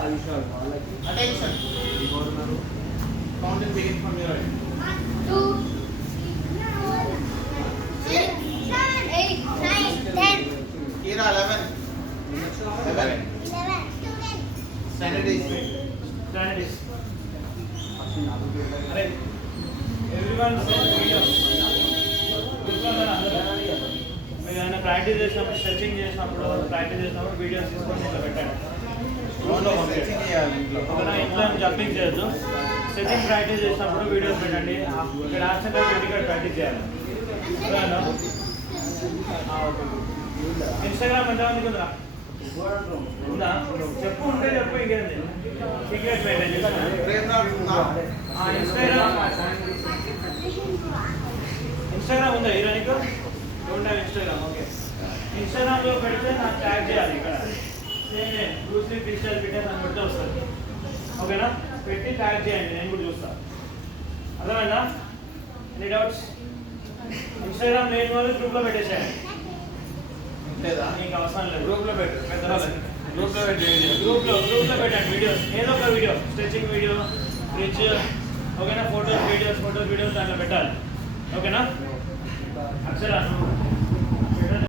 Attention. Counting begin from your end. 1, 2, 6, 7, 8, 9, 10. Kira 11. 11. Standardize. Standardize. Alright. Everyone send videos. మీరు ఏమైనా practice చేసినప్పుడు stretching చేసినప్పుడు practice చేసినప్పుడు videos తీసుకొని ఇట్లా పెట్టండి. ఓకేనా? ఇంట్లో జంపింగ్ చేయొద్దు. స్ట్రెచింగ్ ప్రాక్టీస్ చేసినప్పుడు వీడియోస్ పెట్టండి. ఇక్కడ ఆప్షన్ పెట్టి ఇక్కడ ప్రాక్టీస్ చేయాలి. ఇన్స్టాగ్రామ్ ఎంతమందికి ఉందా? ఉందా? చెప్పు, ఉంటే చెప్పు. ఇంకేంది సీక్రెట్ మెయింటైన్ చేస్తాను. ఇన్స్టాగ్రామ్ ఉందా హీరోనికి? Don't have Instagram. ఓకే, ఇన్స్టాగ్రామ్లో పెడితే నాకు ట్యాగ్ చేయాలి. ఇక్కడ నేను బ్రూస్లీ పిక్చర్ ఫిట్నెస్ అని పెడితే వస్తుంది. ఓకేనా? పెట్టి ట్యాగ్ చేయండి, నేను కూడా చూస్తాను. అర్థమైందా? Any doubts? ఇన్స్టాగ్రామ్ లేని వాళ్ళు గ్రూప్లో పెట్టేసేయండి. లేదా నీకు అవసరం లేదు. గ్రూప్లో పెట్టు. గ్రూప్లో పెట్టండి వీడియోస్. ఏదో ఒక వీడియో, స్ట్రెచింగ్ వీడియో, బ్రిడ్జ్, ఓకేనా? ఫోటోస్ వీడియోస్ దాంట్లో పెట్టాలి. ఓకేనా? అక్షర